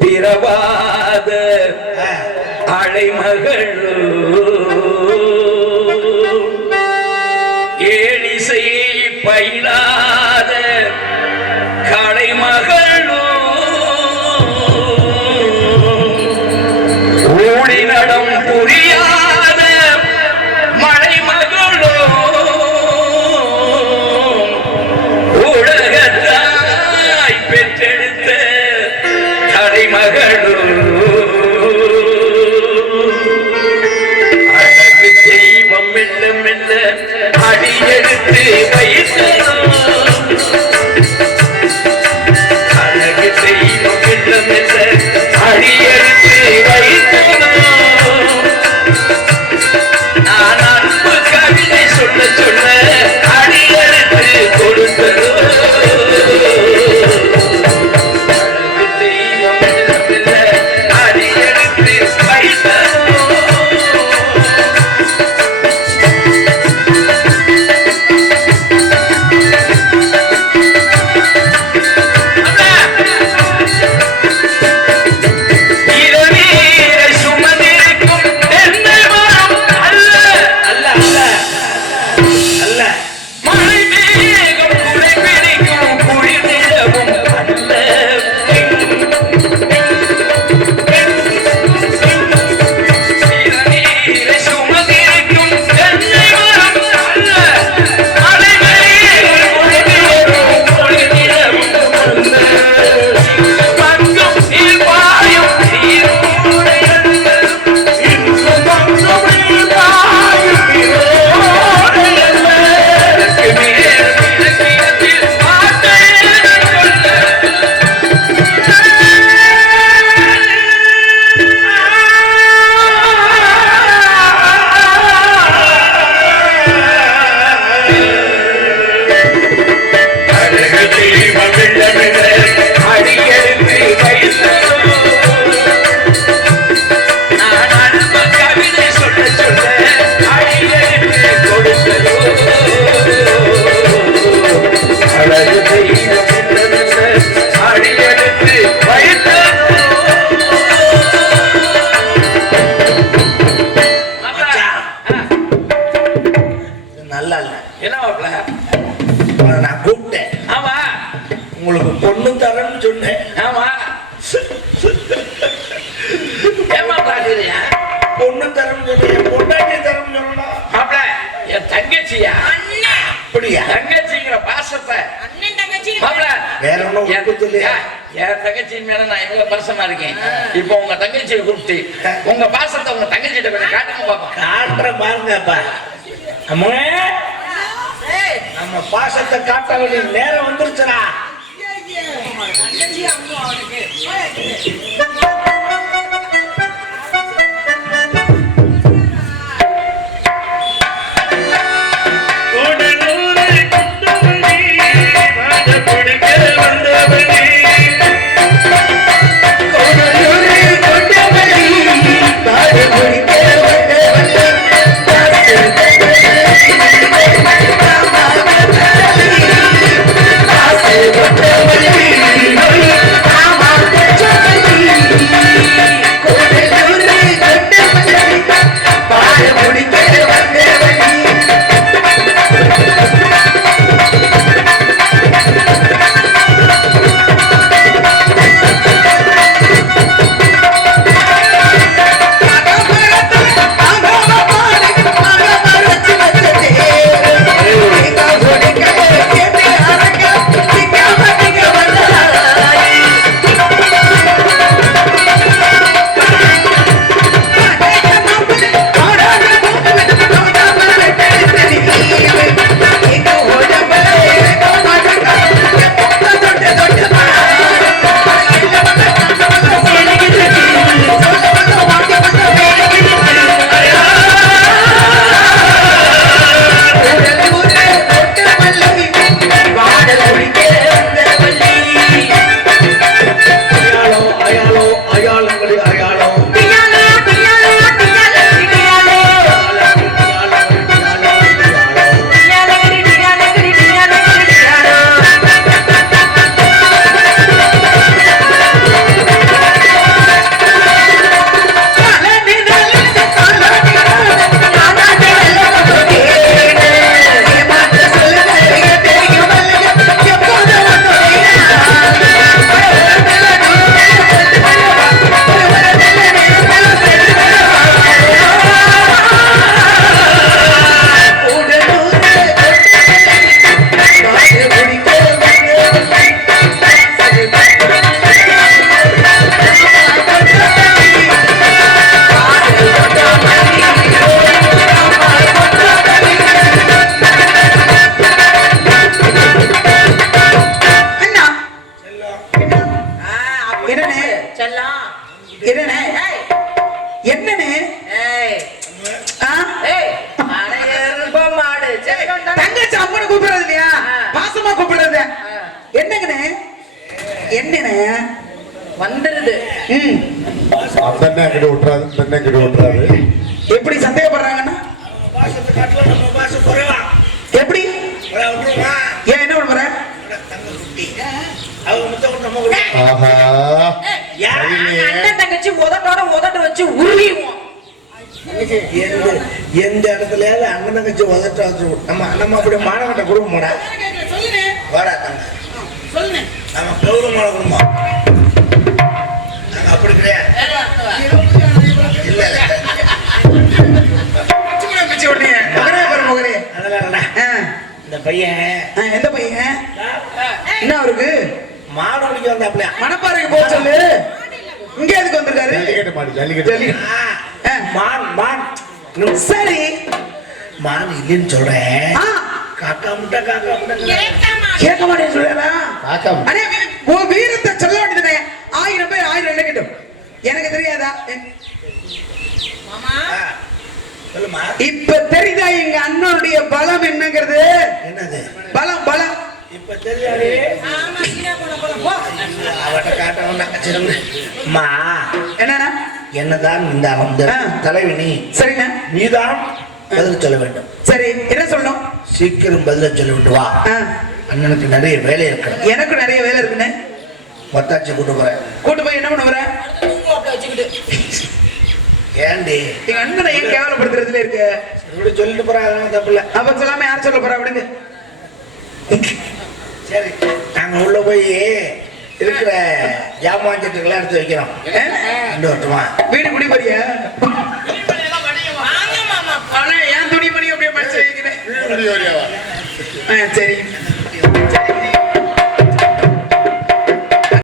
பிறவாத. அழைமகளோ ஏழிசை பயிலாத நான் கூப்பிட்டேன். ஆமா. உங்களுக்கு பொண்ணு தரேன்னு சொன்னேன். ஆமா. ஏமா பாக்குறியா? பொண்ணு தரேன்னு சொன்னேன். பொண்டாட்டி தரேன்னு சொல்லணும் மாப்பிள என் தங்கச்சியா? அப்படியா? தங்கச்சிங்கிற பாசத்தை. அண்ணன் தங்கச்சி மாப்பிள வேற ஒண்ணும் என் கூப்பிட்டு இல்லையா? என் தங்கச்சி மேல நான் எவ்வளவு பாசமா இருக்கேன்? இப்போ உங்க தங்கச்சியை கூப்பிட்டு உங்க பாசத்தை உங்க தங்கச்சிட்ட கொஞ்சம் காட்டுங்க பாப்போம். காட்டுற பாருங்கப்பா. அம்மா. பாசத்தை காட்ட வேண்டிய நேரம் வந்துருச்சுனா என்னண்ணே வந்துருது. ம். அந்த அண்ணன் அங்கிட்டு விட்டுறாது இந்த அண்ணன் இங்கிட்டு விட்டுறாது. எப்படி சந்தேகப்படுறாங்கன்னா? எப்படி? ஏன் என்ன குட்டி கொடுப்போம். ஆஹா. அண்ணன் தங்கச்சி உதட்டோட உதட்டு வச்சு உருவிடுவோம். எந்த எந்த இடத்துலயாவது அண்ணன் தங்கச்சி உதட்ட வச்சு நம்ம நம்ம அப்படி மாணவர்கிட்ட கொடுப்போம்டா சொல்லுங்க. வாடா தங்க. சொல்லுங்க. நம்ம கௌரவமான குடும்பம் நாங்க அப்படி கிடையாது. இல்ல இந்த பையன் எந்த பையன்? என்ன அவருக்கு? மாடு பிடிக்க வந்தாப்லையா மணப்பாறைக்கு போக சொல்லு. இங்க எதுக்கு வந்திருக்காரு? ஜல்லிக்கட்டு மாடு ஜல்லிக்கட்டு. மான் மான். சரி. மான் இல்லைன்னு சொல்றேன். காக்கா முட்டை காக்கா முட்டை. கேட்க மாட்டேன்னு சொல்லலா அண்ணே உன் வீரத்தை சொல்ல வேண்டியதுனே ஆயிரம் பேர் ஆயிரம் நினைக்கட்டும் எனக்கு தெரியாதா? இப்ப தெரியுதா எங்க அண்ணனுடைய பலம் என்னங்கிறது? என்னது? பலம் பலம். இப்ப தெரியாது. அவட்ட காட்ட வேண்டாம் சரி விடு. அம்மா என்னண்ணா? என்னதான் இந்த அந்த. தலைவினி சரிண்ணா. நீதான் பதில் சொல்ல வேண்டும். சரி என்ன சொல்லணும்? சீக்கிரம் பதில சொல்லிவிட்டு வா. அண்ணனுக்கு நிறைய வேலை இருக்கிறது எனக்கு நிறைய வேலை இருக்குண்ணே. ஒத்தாச்சி கூட்டு போறேன். கூட்டு போய் என்ன பண்ண போற அப்படி வச்சுக்கிட்டு ஏண்டி? எங்க அண்ணனை ஏன் கேவலப்படுத்துறதுல இருக்கு? இப்படி சொல்லிட்டு போறேன் அதெல்லாம் தப்பு இல்ல. அப்ப சொல்லாம யார் சொல்ல போறா? அப்படிங்க சரி நாங்க உள்ள போய் இருக்கிற ஜாமான் சட்டுக்கெல்லாம் எடுத்து வைக்கிறோம் ரெண்டு வருஷமா. வீடு குடி போறியா? வாங்க மாமா அவனே ஏன் துணி பண்ணி அப்படியே படிச்சு வைக்கிறேன் சரி.